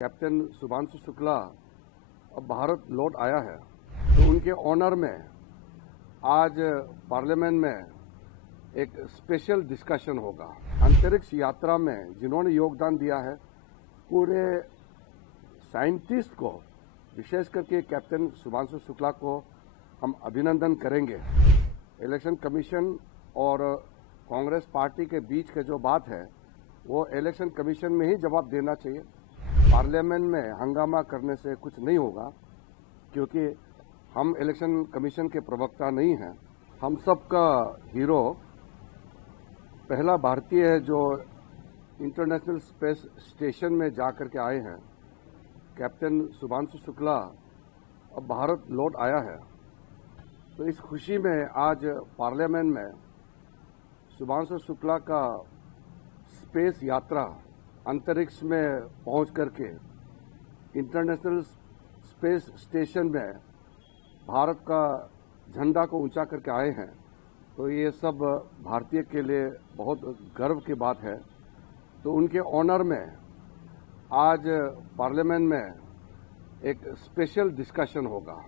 Captain Shubhanshu Shukla अब भारत लौट आया है, तो उनके ऑनर में आज पार्लियामेंट में एक स्पेशल डिस्कशन होगा। अंतरिक्ष यात्रा में जिन्होंने योगदान दिया है, पूरे साइंटिस्ट को, विशेष करके कैप्टन शुभांशु शुक्ला को हम अभिनंदन करेंगे। इलेक्शन कमीशन और कांग्रेस पार्टी के बीच के जो बात है, वो इलेक्शन कमीशन में ही जवाब देना चाहिए। पार्लियामेंट में हंगामा करने से कुछ नहीं होगा, क्योंकि हम इलेक्शन कमीशन के प्रवक्ता नहीं हैं। हम सबका हीरो, पहला भारतीय है जो इंटरनेशनल स्पेस स्टेशन में जाकर के आए हैं। कैप्टन शुभांशु शुक्ला अब भारत लौट आया है, तो इस खुशी में आज पार्लियामेंट में शुभांशु शुक्ला का स्पेस यात्रा, अंतरिक्ष में पहुंच करके इंटरनेशनल स्पेस स्टेशन में भारत का झंडा को ऊंचा करके आए हैं, तो ये सब भारतीय के लिए बहुत गर्व की बात है। तो उनके ऑनर में आज पार्लियामेंट में एक स्पेशल डिस्कशन होगा,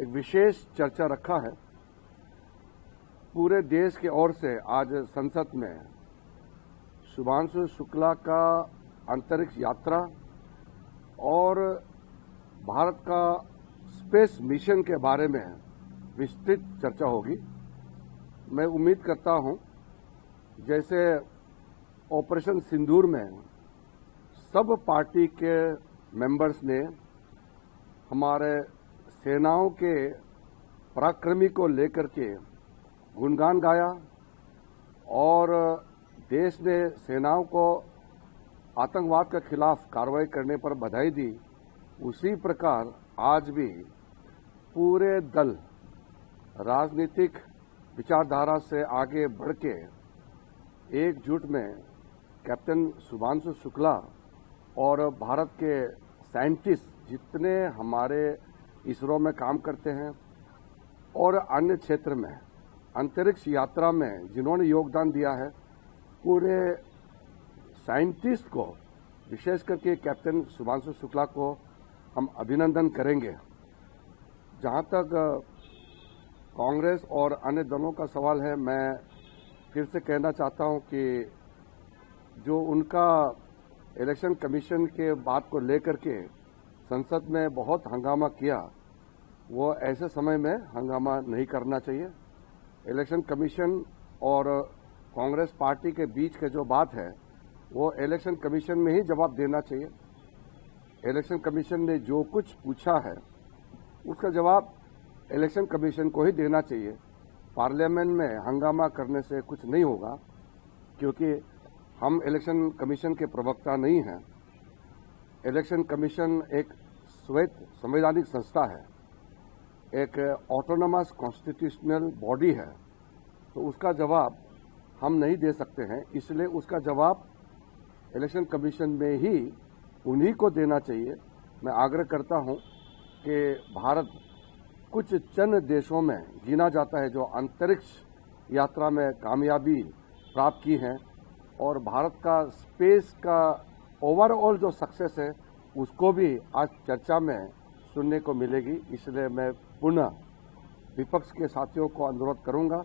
एक विशेष चर्चा रखा है। पूरे देश की ओर से आज संसद में शुभांशु शुक्ला का अंतरिक्ष यात्रा और भारत का स्पेस मिशन के बारे में विस्तृत चर्चा होगी। मैं उम्मीद करता हूं, जैसे ऑपरेशन सिंदूर में सब पार्टी के मेंबर्स ने हमारे सेनाओं के पराक्रमी को लेकर के गुणगान गाया और देश ने सेनाओं को आतंकवाद के खिलाफ कार्रवाई करने पर बधाई दी, उसी प्रकार आज भी पूरे दल राजनीतिक विचारधारा से आगे बढ़ के एकजुट में कैप्टन शुभांशु शुक्ला और भारत के साइंटिस्ट जितने हमारे इसरो में काम करते हैं और अन्य क्षेत्र में अंतरिक्ष यात्रा में जिन्होंने योगदान दिया है, पूरे साइंटिस्ट को, विशेष करके कैप्टन शुभांशु शुक्ला को हम अभिनंदन करेंगे। जहां तक कांग्रेस और अन्य दलों का सवाल है, मैं फिर से कहना चाहता हूं कि जो उनका इलेक्शन कमीशन के बात को लेकर के संसद में बहुत हंगामा किया, वो ऐसे समय में हंगामा नहीं करना चाहिए। इलेक्शन कमीशन और कांग्रेस पार्टी के बीच के जो बात है, वो इलेक्शन कमीशन में ही जवाब देना चाहिए। इलेक्शन कमीशन ने जो कुछ पूछा है, उसका जवाब इलेक्शन कमीशन को ही देना चाहिए। पार्लियामेंट में हंगामा करने से कुछ नहीं होगा, क्योंकि हम इलेक्शन कमीशन के प्रवक्ता नहीं हैं। इलेक्शन कमीशन एक श्वेत संवैधानिक संस्था है, एक ऑटोनोमस कॉन्स्टिट्यूशनल बॉडी है, तो उसका जवाब हम नहीं दे सकते हैं। इसलिए उसका जवाब इलेक्शन कमीशन में ही उन्हीं को देना चाहिए। मैं आग्रह करता हूं कि भारत कुछ चंद देशों में गिना जाता है जो अंतरिक्ष यात्रा में कामयाबी प्राप्त की है, और भारत का स्पेस का ओवरऑल जो सक्सेस है, उसको भी आज चर्चा में सुनने को मिलेगी। इसलिए मैं पुनः विपक्ष के साथियों को अनुरोध करूंगा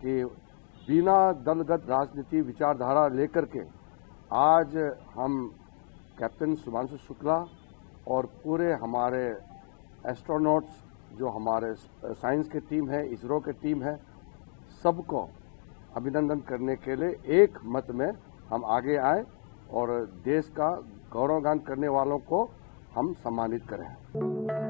कि बिना दलगत राजनीति विचारधारा लेकर के आज हम कैप्टन शुभांशु शुक्ला और पूरे हमारे एस्ट्रोनॉट्स, जो हमारे साइंस की टीम है, इसरो की टीम है, सबको अभिनंदन करने के लिए एक मत में हम आगे आए और देश का गौरवगान करने वालों को हम सम्मानित करें।